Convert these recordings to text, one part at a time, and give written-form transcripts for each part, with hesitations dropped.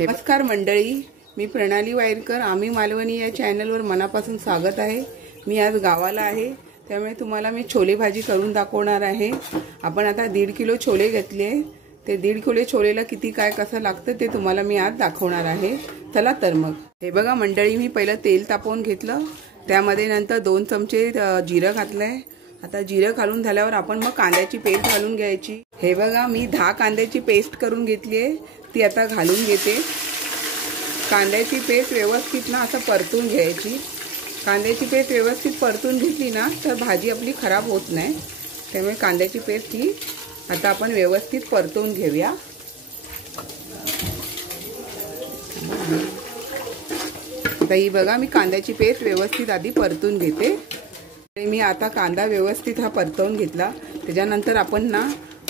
नमस्कार मंडळी, मी प्रणाली वायरकर. आम्ही मालवणी या चॅनलवर मनापासून स्वागत आहे. मी आज गावाला आहे, त्यामुळे तुम्हाला मी छोले भाजी करून दाखवणार आहे. आपण आता 1.5 किलो छोले घेतले. ते 1.5 किलो छोलेला किती काय कसं लागतं ते तुम्हाला मी आज दाखवणार आहे. चला तर मग. हे बघा मंडळी, मी पहिलं तेल तापवून घेतलं. त्यामध्ये नंतर 2 चमचे जिरं घातलंय. आता जिरं घालून झाल्यावर आपण मग कांद्याची पेस्ट घालून घ्यायची. हे बघा, मी 10 कांद्याची पेस्ट करून घेतली आहे, ती आता घालून घेते. कांद्याची पेस्ट व्यवस्थित ना असं परतून घ्यायची. कांद्याची पेस्ट व्यवस्थित परतून घेतली ना तर भाजी आपली खराब होत नाही. त्यामुळे कांद्याची पेस्ट ही आता आपण व्यवस्थित परतून घेऊया. आता ही बघा, मी कांद्याची पेस्ट व्यवस्थित आधी परतून घेते. मी आता कांदा व्यवस्थित हा परतवून घेतला. त्याच्यानंतर आपण ना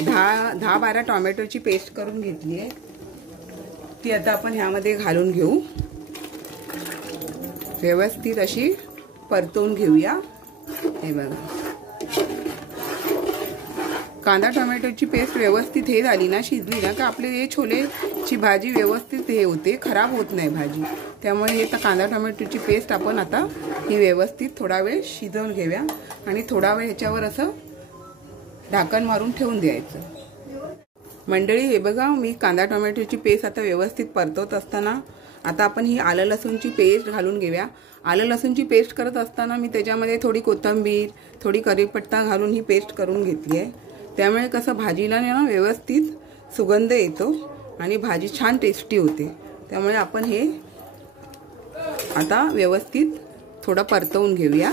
10-12 टोमॅटोची पेस्ट करून घेतली आहे, ती आता आपण ह्यामध्ये घालून घेऊ. व्यवस्थित अशी परतवून घेऊया. हे बघा, कांदा टोमॅटोची पेस्ट व्यवस्थित हे झाली ना, शिजली ना, का आपले हे छोलेची भाजी व्यवस्थित हे होते, खराब होत नाही भाजी. त्यामुळे हे कांदा टोमॅटोची पेस्ट आपण आता ही व्यवस्थित थोडा वेळ शिजवून घेऊया आणि थोडा वेळ ह्याच्यावर असं ढाकण मारून ठेवून द्यायचं. मंडळी, हे बघा, मी कांदा टोमॅटोची पेस्ट आता व्यवस्थित परतवत असताना आता आपण ही आलं लसूणची पेस्ट घालून घेऊया. आलं लसूणची पेस्ट करत असताना मी त्याच्यामध्ये थोडी कोथिंबीर, थोडी कढीपत्ता घालून ही पेस्ट करून घेतली आहे. त्यामुळे कसं भाजीला ना व्यवस्थित सुगंध येतो आणि भाजी छान टेस्टी होते. त्यामुळे आपण हे आता व्यवस्थित थोडं परतवून घेऊया.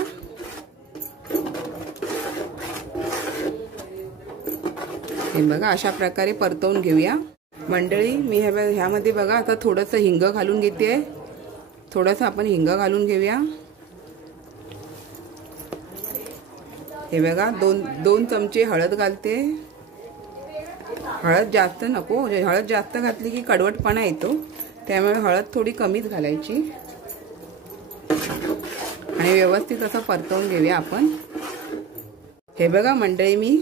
हे बघा, अशा प्रकारे परतवून घेऊया. मंडळी, मी ह्यामध्ये बघा आता थोडंसं हिंग घालून घेते. थोडंसं आपण हिंग घालून घेऊया. हे बघा, 2 चमचे हळद घालते. हळद जास्त नको, हळद जास्त घातली की कडवटपणा येतो. त्यामुळे हळद थोडी कमीच घालायची आणि व्यवस्थित असं परतवून घेऊया आपण. हे बघा मंडळी, मी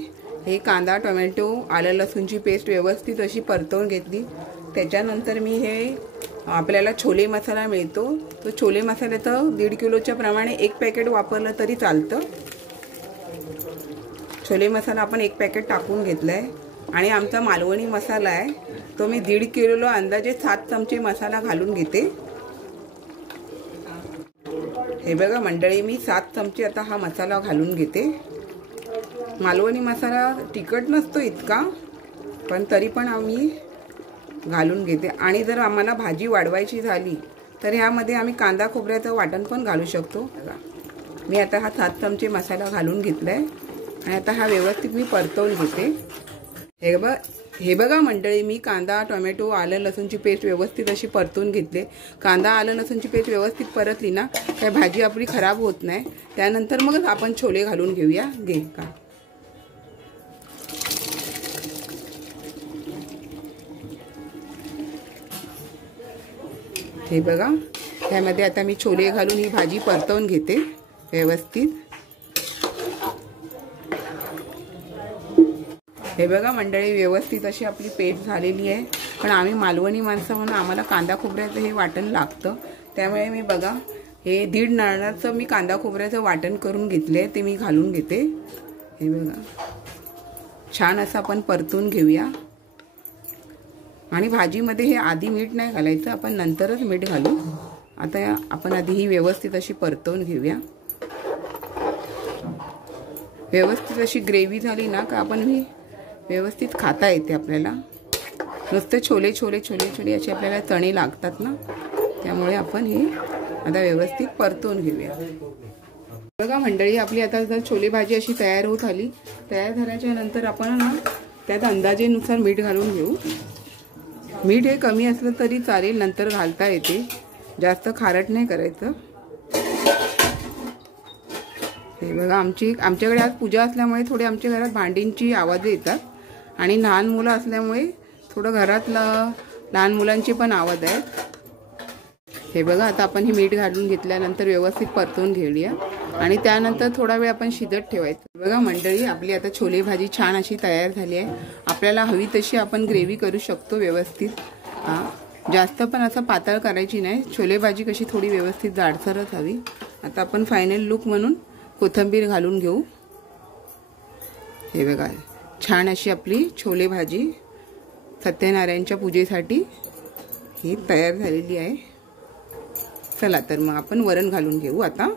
हे कांदा टोमॅटो आलं लसूणची पेस्ट व्यवस्थित अशी परतवून घेतली. त्याच्यानंतर मी हे आपल्याला छोले मसाला मिळतो, तो छोले मसाल्याचं 1.5 किलोच्या प्रमाणे 1 पॅकेट वापरलं तरी चालतं. छोले मसाला आपण 1 पॅकेट टाकून घेतलाय आणि आमचा मालवणी मसाला आहे, तो मी 1.5 किलोला अंदाजे 7 चमचे मसाला घालून घेते. हे बघा मंडळी, मी 7 चमचे आता हा मसाला घालून घेते. मालवणी मसाला तिखट नसतो इतका, पण तरी पण आम्ही घालून घेते. आणि जर आम्हाला भाजी वाढवायची झाली तर ह्यामध्ये आम्ही कांदा खोबऱ्याचं वाटण पण घालू शकतो. मी आता हा 7 चमचे मसाला घालून घेतलाय आणि आता हा व्यवस्थित मी परतवून घेते. हे बघा मंडळी, मी कांदा टोमॅटो आलं लसूणची पेस्ट व्यवस्थित अशी परतून घेतले. कांदा आलं लसूणची पेस्ट व्यवस्थित परतली ना काय भाजी आपली खराब होत नाही. त्यानंतर मग आपण छोले घालून घेऊया. का हे बघा, ह्यामध्ये आता मी छोले घालून ही भाजी परतवून घेते व्यवस्थित. हे बघा मंडळी, व्यवस्थित अशी आपली पेस्ट झालेली आहे. पण आम्ही मालवणी माणसं म्हणून आम्हाला कांदा खोबऱ्याचं हे वाटण लागतं. त्यामुळे मी बघा हे 1.5 नारळाचं मी कांदा खोबऱ्याचं वाटण करून घेतले, ते मी घालून घेते. हे बघा, छान असं आपण परतून घेऊया. आणि भाजीमध्ये हे आधी मीठ नाही घालायचं, आपण नंतरच मीठ घालू. आता आपण आधी ही व्यवस्थित अशी परतवून घेऊया. व्यवस्थित अशी ग्रेव्ही झाली ना का आपण ही व्यवस्थित खाता येते आपल्याला. नुसते छोले छोले छोले छोले असे आपल्याला चणे लागतात ना, त्यामुळे आपण हे आता व्यवस्थित परतवून घेऊया. बघा मंडळी, आपली आता जर छोले भाजी अशी तयार होत आली. तयार झाल्याच्या नंतर आपण ना त्यात अंदाजेनुसार मीठ घालून घेऊ. मीठ हे कमी असलं तरी चालेल, नंतर घालता येते. जास्त खारट नाही करायचं. हे बघा, आमच्याकडे आज पूजा असल्यामुळे थोडे आमच्या घरात भांडींची आवाज येतात आणि लहान मुलं असल्यामुळे थोडं घरात लहान मुलांचे पण आवाज आहेत. हे बघा, आता आपण हे मीठ घालून घेतल्यानंतर व्यवस्थित परतवून घेऊया आणि त्यानंतर थोडा वेळ आपण शिजत ठेवायचं. बघा मंडळी, आपली आता छोले भाजी छान अशी तयार झाली आहे. आपल्याला हवी तशी आपण ग्रेव्ही करू शकतो व्यवस्थित. जास्त पण असं पातळ करायची नाही, छोले भाजी कशी थोडी व्यवस्थित जाडसरच हवी। आता आपण फायनल लुक म्हणून कोथिंबीर घालून घेऊ। हे बघा छान अशी आपली छोले भाजी सत्यनारायणच्या पूजेसाठी ही तयार झालेली आहे। चला तर मग आपण वरण घालून घेऊ आता।